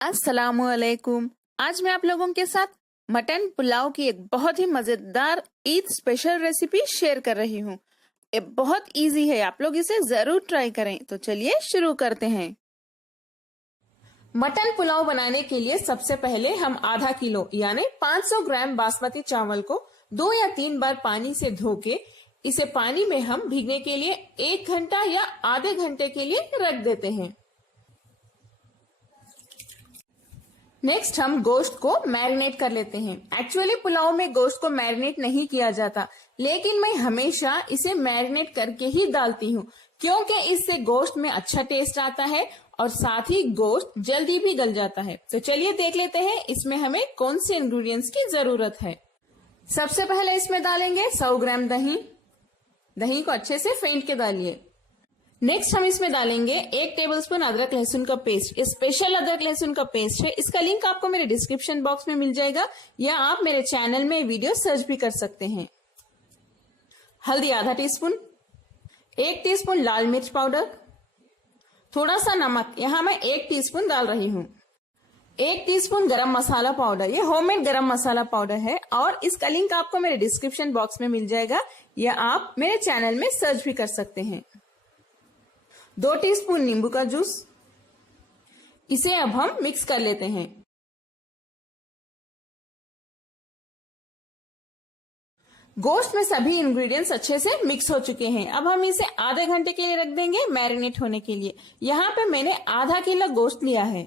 अस्सलामुअलैकुम। आज मैं आप लोगों के साथ मटन पुलाव की एक बहुत ही मजेदार ईद स्पेशल रेसिपी शेयर कर रही हूँ। ये बहुत इजी है, आप लोग इसे जरूर ट्राई करें। तो चलिए शुरू करते हैं। मटन पुलाव बनाने के लिए सबसे पहले हम आधा किलो यानी 500 ग्राम बासमती चावल को 2 या 3 बार पानी से धो के इसे पानी में हम भीगने के लिए 1 घंटा या आधे घंटे के लिए रख देते हैं। नेक्स्ट हम गोश्त को मैरिनेट कर लेते हैं। एक्चुअली पुलाव में गोश्त को मैरिनेट नहीं किया जाता, लेकिन मैं हमेशा इसे मैरिनेट करके ही डालती हूँ क्योंकि इससे गोश्त में अच्छा टेस्ट आता है और साथ ही गोश्त जल्दी भी गल जाता है। तो चलिए देख लेते हैं इसमें हमें कौन से इंग्रेडिएंट्स की जरूरत है। सबसे पहले इसमें डालेंगे 100 ग्राम दही। दही को अच्छे से फेंट के डालिए। नेक्स्ट हम इसमें डालेंगे 1 टेबलस्पून अदरक लहसुन का पेस्ट। ये स्पेशल अदरक लहसुन का पेस्ट है, इसका लिंक आपको मेरे डिस्क्रिप्शन बॉक्स में मिल जाएगा या आप मेरे चैनल में वीडियो सर्च भी कर सकते हैं। हल्दी आधा टीस्पून, 1 टीस्पून लाल मिर्च पाउडर, थोड़ा सा नमक, यहाँ मैं 1 टीस्पून डाल रही हूँ। 1 टीस्पून गरम मसाला पाउडर, ये होममेड गरम मसाला पाउडर है और इसका लिंक आपको मेरे डिस्क्रिप्शन बॉक्स में मिल जाएगा या आप मेरे चैनल में सर्च भी कर सकते हैं। 2 टीस्पून नींबू का जूस। इसे अब हम मिक्स कर लेते हैं। गोश्त में सभी इंग्रेडिएंट्स अच्छे से मिक्स हो चुके हैं। अब हम इसे आधे घंटे के लिए रख देंगे मैरिनेट होने के लिए। यहाँ पे मैंने आधा किलो गोश्त लिया है।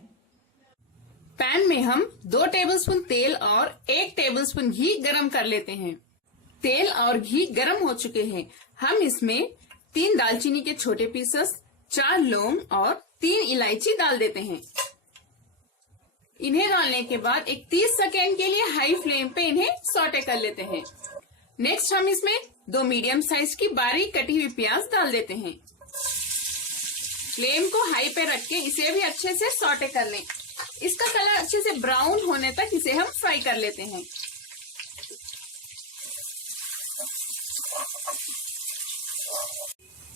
पैन में हम 2 टेबलस्पून तेल और 1 टेबलस्पून घी गरम कर लेते हैं। तेल और घी गरम हो चुके हैं। हम इसमें 3 दालचीनी के छोटे पीसेस, 4 लौंग और 3 इलायची डाल देते हैं। इन्हें डालने के बाद एक 30 सेकेंड के लिए हाई फ्लेम पे इन्हें सौटे कर लेते हैं। नेक्स्ट हम इसमें 2 मीडियम साइज की बारीक कटी हुई प्याज डाल देते हैं। फ्लेम को हाई पे रख के इसे भी अच्छे से सौटे कर लें। इसका कलर अच्छे से ब्राउन होने तक इसे हम फ्राई कर लेते हैं।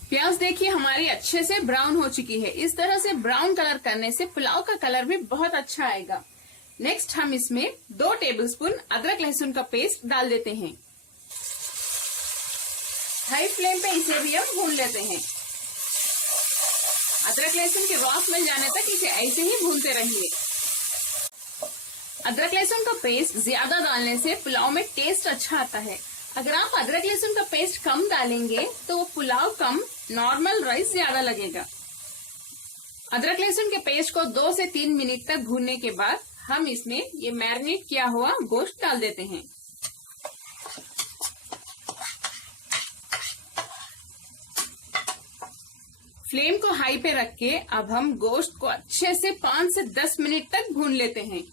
प्याज देखिए हमारी अच्छे से ब्राउन हो चुकी है। इस तरह से ब्राउन कलर करने से पुलाव का कलर भी बहुत अच्छा आएगा। नेक्स्ट हम इसमें 2 टेबलस्पून अदरक लहसुन का पेस्ट डाल देते हैं। हाई फ्लेम पे इसे भी हम भून लेते हैं। अदरक लहसुन के रॉस मिल जाने तक इसे ऐसे ही भूनते रहिए। अदरक लहसुन का पेस्ट ज्यादा डालने से पुलाव में टेस्ट अच्छा आता है। अगर आप अदरक लहसुन का पेस्ट कम डालेंगे तो वो पुलाव कम, नॉर्मल राइस ज्यादा लगेगा। अदरक लहसुन के पेस्ट को 2 से 3 मिनट तक भूनने के बाद हम इसमें ये मैरिनेट किया हुआ गोश्त डाल देते हैं। फ्लेम को हाई पे रख के अब हम गोश्त को अच्छे से 5 से 10 मिनट तक भून लेते हैं।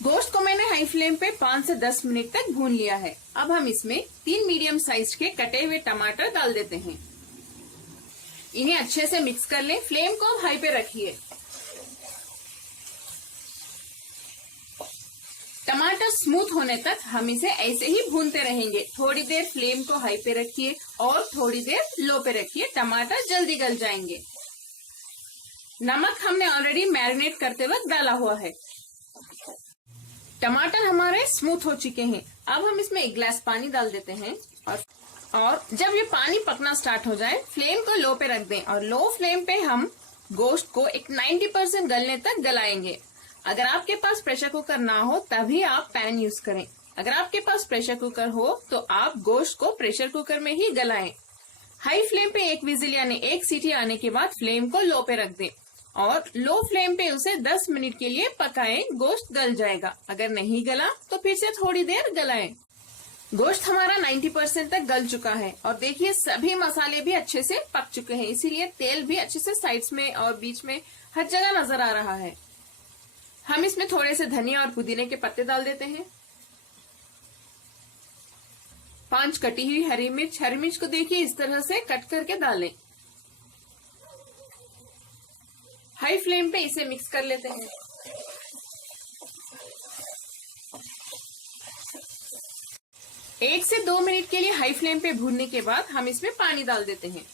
गोश्त को मैंने हाई फ्लेम पे 5 से 10 मिनट तक भून लिया है। अब हम इसमें 3 मीडियम साइज के कटे हुए टमाटर डाल देते हैं। इन्हें अच्छे से मिक्स कर लें। फ्लेम को हाई पे रखिए। टमाटर स्मूथ होने तक हम इसे ऐसे ही भूनते रहेंगे। थोड़ी देर फ्लेम को हाई पे रखिए और थोड़ी देर लो पे रखिए, टमाटर जल्दी गल जाएंगे। नमक हमने ऑलरेडी मैरिनेट करते वक्त डाला हुआ है। टमाटर हमारे स्मूथ हो चुके हैं। अब हम इसमें 1 गिलास पानी डाल देते हैं और जब ये पानी पकना स्टार्ट हो जाए फ्लेम को लो पे रख दें और लो फ्लेम पे हम गोश्त को एक 90% गलने तक गलाएंगे। अगर आपके पास प्रेशर कुकर ना हो तभी आप पैन यूज करें। अगर आपके पास प्रेशर कुकर हो तो आप गोश्त को प्रेशर कुकर में ही गलाएं। हाई फ्लेम पे 1 विजिल यानी 1 सीटी आने के बाद फ्लेम को लो पे रख दें और लो फ्लेम पे उसे 10 मिनट के लिए पकाएं। गोश्त गल जाएगा। अगर नहीं गला तो फिर से थोड़ी देर गलाएं। गोश्त हमारा 90% तक गल चुका है और देखिए सभी मसाले भी अच्छे से पक चुके हैं, इसीलिए तेल भी अच्छे से साइड्स में और बीच में हर जगह नजर आ रहा है। हम इसमें थोड़े से धनिया और पुदीने के पत्ते डाल देते हैं। 5 कटी हुई हरी मिर्च। हरी मिर्च को देखिए इस तरह से कट करके डालें। हाई फ्लेम पे इसे मिक्स कर लेते हैं। 1 से 2 मिनट के लिए हाई फ्लेम पे भूनने के बाद हम इसमें पानी डाल देते हैं।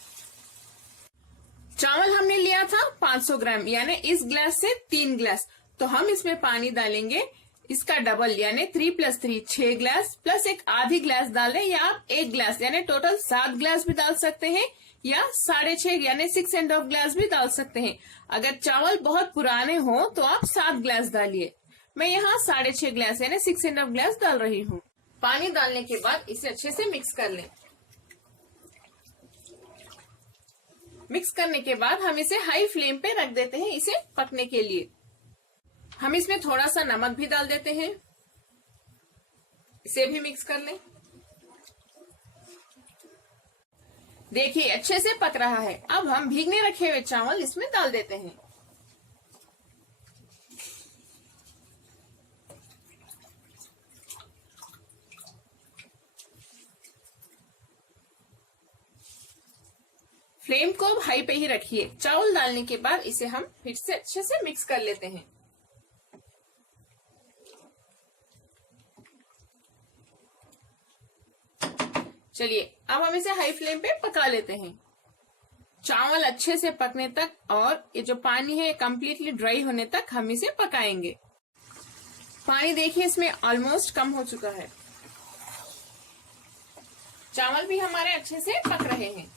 चावल हमने लिया था 500 ग्राम, यानी इस ग्लास से 3 ग्लास, तो हम इसमें पानी डालेंगे इसका डबल, यानी 3 + 3 6 ग्लास, प्लस एक आधी ग्लास डाल दें, या आप 1 ग्लास यानी टोटल 7 ग्लास भी डाल सकते हैं, या 6.5 यानी 6.5 ग्लास भी डाल सकते हैं। अगर चावल बहुत पुराने हो तो आप 7 ग्लास डालिए। मैं यहाँ 6.5 ग्लास यानी 6.5 ग्लास डाल रही हूँ। पानी डालने के बाद इसे अच्छे से मिक्स कर लें। मिक्स करने के बाद हम इसे हाई फ्लेम पे रख देते हैं इसे पकने के लिए। हम इसमें थोड़ा सा नमक भी डाल देते हैं, इसे भी मिक्स कर लें। देखिए अच्छे से पक रहा है। अब हम भीगने रखे हुए चावल इसमें डाल देते हैं। फ्लेम को हाई पे ही रखिए। चावल डालने के बाद इसे हम फिर से अच्छे से मिक्स कर लेते हैं। चलिए अब हम इसे हाई फ्लेम पे पका लेते हैं। चावल अच्छे से पकने तक और ये जो पानी है कंप्लीटली ड्राई होने तक हम इसे पकाएंगे। पानी देखिए इसमें ऑलमोस्ट कम हो चुका है। चावल भी हमारे अच्छे से पक रहे हैं।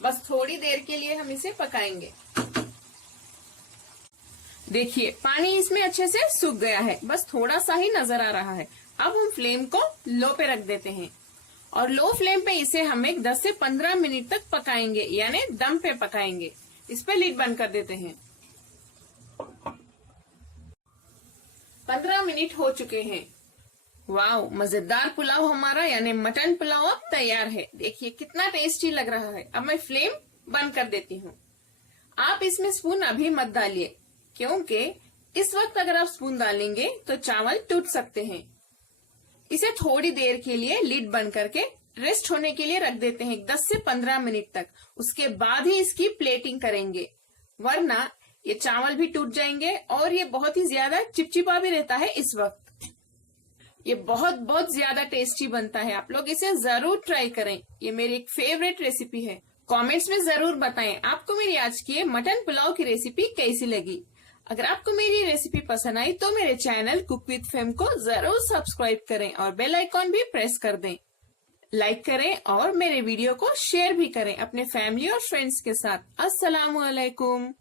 बस थोड़ी देर के लिए हम इसे पकाएंगे। देखिए पानी इसमें अच्छे से सूख गया है, बस थोड़ा सा ही नजर आ रहा है। अब हम फ्लेम को लो पे रख देते हैं और लो फ्लेम पे इसे हम एक 10 से 15 मिनट तक पकाएंगे, यानी दम पे पकाएंगे। इस पे लिड बंद कर देते हैं। 15 मिनट हो चुके हैं। वाव, मजेदार पुलाव हमारा यानी मटन पुलाव अब तैयार है। देखिए कितना टेस्टी लग रहा है। अब मैं फ्लेम बंद कर देती हूँ। आप इसमें स्पून अभी मत डालिए, क्योंकि इस वक्त अगर आप स्पून डालेंगे तो चावल टूट सकते हैं। इसे थोड़ी देर के लिए लिड बंद करके रेस्ट होने के लिए रख देते हैं 10 से 15 मिनट तक। उसके बाद ही इसकी प्लेटिंग करेंगे, वरना ये चावल भी टूट जाएंगे और ये बहुत ही ज्यादा चिपचिपा भी रहता है। इस वक्त ये बहुत ज्यादा टेस्टी बनता है। आप लोग इसे जरूर ट्राई करें। ये मेरी एक फेवरेट रेसिपी है। कमेंट्स में जरूर बताएं आपको मेरी आज की मटन पुलाव की रेसिपी कैसी लगी। अगर आपको मेरी रेसिपी पसंद आई तो मेरे चैनल कुक विद फेम को जरूर सब्सक्राइब करें और बेल आइकॉन भी प्रेस कर दें। लाइक करें और मेरे वीडियो को शेयर भी करें अपने फैमिली और फ्रेंड्स के साथ। अस्सलामुअलैकुम।